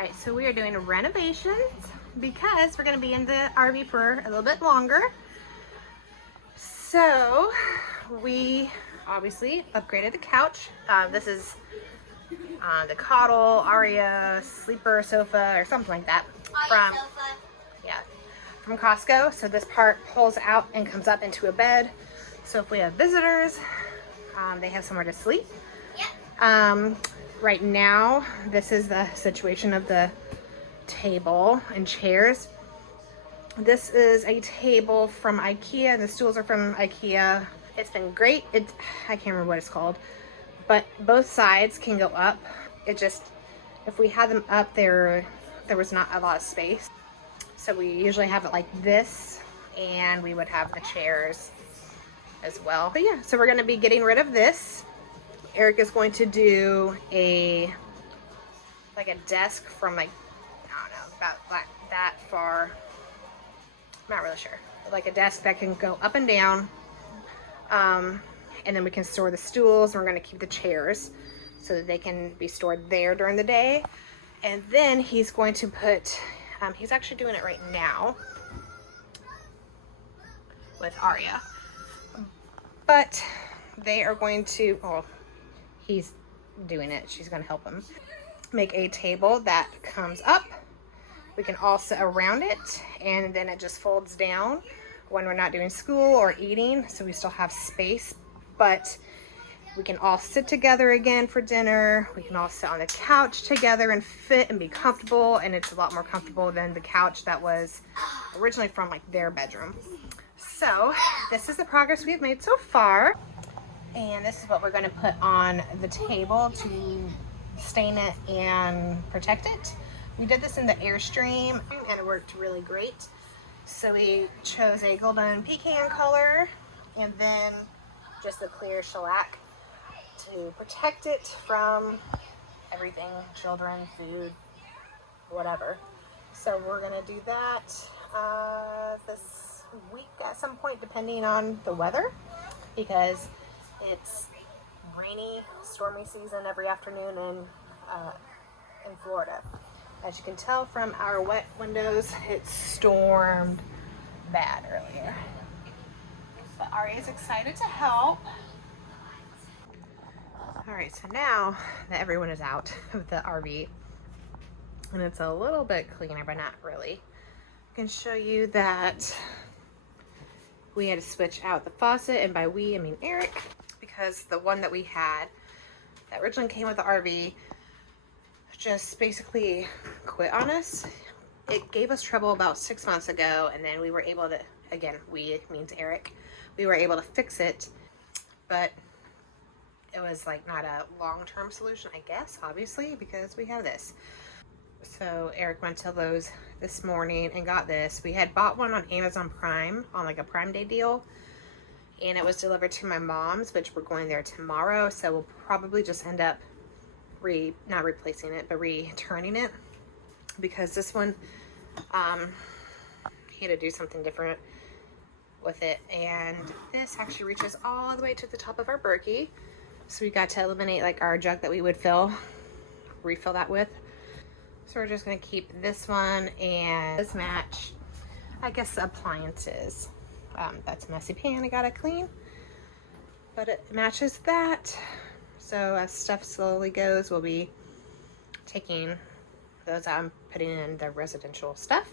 right, so we are doing renovations because we're going to be in the RV for a little bit longer. So we obviously upgraded the couch. This is the Coddle Aria sleeper sofa or something like that from Costco. So this part pulls out and comes up into a bed. So if we have visitors, they have somewhere to sleep. Right now, this is the situation of the table and chairs. This is a table from IKEA, and the stools are from IKEA. It's been great. I can't remember what it's called, but both sides can go up. It just, if we had them up there was not a lot of space. So we usually have it like this, and we would have the chairs as well. But yeah, so we're gonna be getting rid of this. Eric is going to do a desk from like, I don't know, about like that far. I'm not really sure. Like a desk that can go up and down. And then we can store the stools, and we're gonna keep the chairs so that they can be stored there during the day. And then he's going to put, he's actually doing it right now with Aria. But they are going to, oh, he's doing it. She's going to help him make a table that comes up. We can all sit around it, and then it just folds down when we're not doing school or eating, so we still have space. But we can all sit together again for dinner. We can all sit on the couch together and fit and be comfortable, and it's a lot more comfortable than the couch that was originally from like their bedroom. So this is the progress we've made so far. And this is what we're going to put on the table to stain it and protect it. We did this in the Airstream, and it worked really great. So we chose a golden pecan color, and then just the clear shellac to protect it from everything, children, food, whatever. So we're going to do that this week at some point, depending on the weather, because it's rainy, stormy season every afternoon in Florida. As you can tell from our wet windows, it stormed bad earlier. But Ari is excited to help. All right, so now that everyone is out of the RV, and it's a little bit cleaner, but not really, I can show you that we had to switch out the faucet, and by we, I mean Eric, because the one that we had that originally came with the RV just basically quit on us. It gave us trouble about 6 months ago, and then we were able to, again, we means Eric, we were able to fix it, but it was like not a long-term solution, I guess, obviously, because we have this. So Eric went to Lowe's this morning and got this. We had bought one on Amazon Prime on like a Prime Day deal, and it was delivered to my mom's, which we're going there tomorrow. So we'll probably just end up not replacing it, but returning it, because this one, he had to do something different with it. And this actually reaches all the way to the top of our Berkey. So we got to eliminate like our jug that we would refill that with. So we're just gonna keep this one, and this match, I guess, the appliances. That's a messy pan I gotta clean, but it matches that. So as stuff slowly goes, we'll be taking those out and putting in the residential stuff.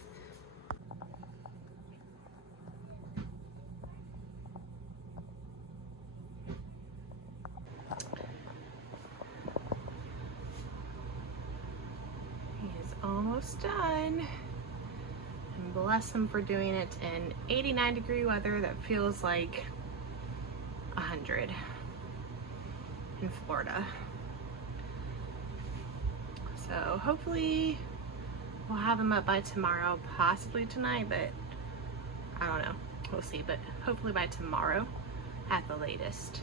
He is almost done. And bless him for doing it in 89-degree weather that feels like 100 in Florida. So hopefully we'll have them up by tomorrow, possibly tonight, but I don't know. We'll see, but hopefully by tomorrow at the latest.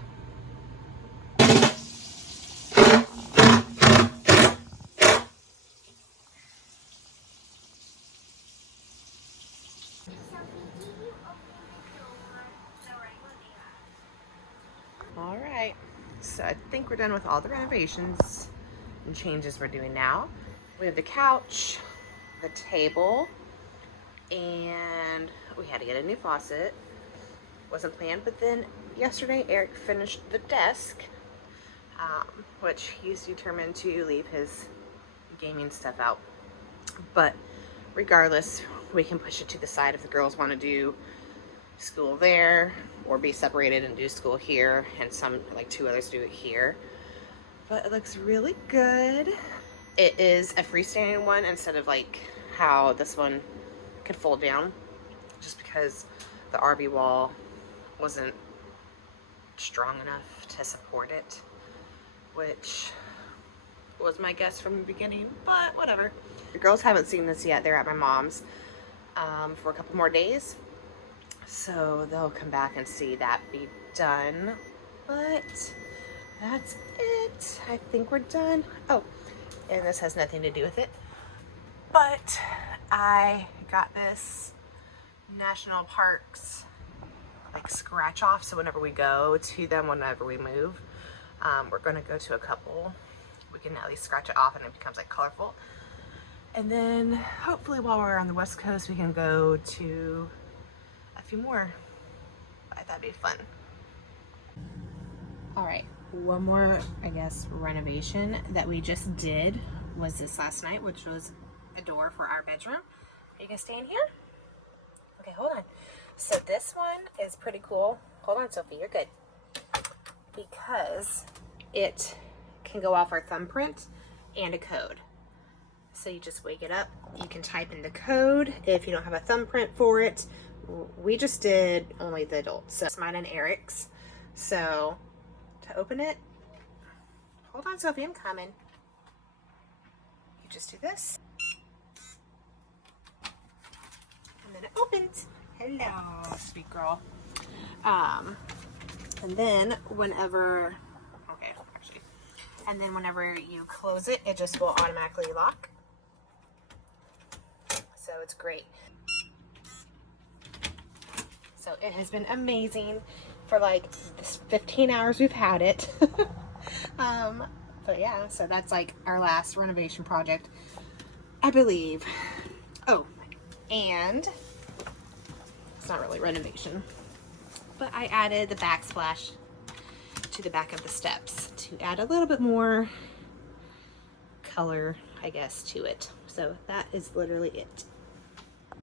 All right, so I think we're done with all the renovations and changes we're doing now. We have the couch, the table, and we had to get a new faucet. Wasn't planned, but then yesterday Eric finished the desk, which he's determined to leave his gaming stuff out. But regardless, we can push it to the side if the girls want to do school there or be separated and do school here, and some, like 2 others, do it here. But it looks really good. It is a freestanding one instead of like how this one could fold down, just because the RV wall wasn't strong enough to support it, which was my guess from the beginning, but whatever. The girls haven't seen this yet. They're at my mom's for a couple more days, so they'll come back and see that be done. But that's it. I think we're done. Oh, and this has nothing to do with it, but I got this national parks like scratch off, so whenever we go to them, whenever we move, we're gonna go to a couple, we can at least scratch it off and it becomes like colorful. And then hopefully while we're on the West Coast, we can go to a few more. I thought it'd be fun. All right, one more, I guess, renovation that we just did was this last night, which was a door for our bedroom. Are you gonna stay in here? Okay, hold on. So this one is pretty cool. Hold on, Sophie, you're good. Because it can go off our thumbprint and a code. So you just wake it up. You can type in the code if you don't have a thumbprint for it. We just did only the adults. So it's mine and Eric's. So to open it, hold on, Sophie, I'm coming. You just do this. And then it opens. Hello, sweet girl. And then whenever, okay, actually, and then whenever you close it, it just will automatically lock. So it's great. So it has been amazing for like this 15 hours we've had it. But yeah, so that's like our last renovation project, I believe. Oh, and it's not really renovation, but I added the backsplash to the back of the steps to add a little bit more color, I guess, to it. So that is literally it.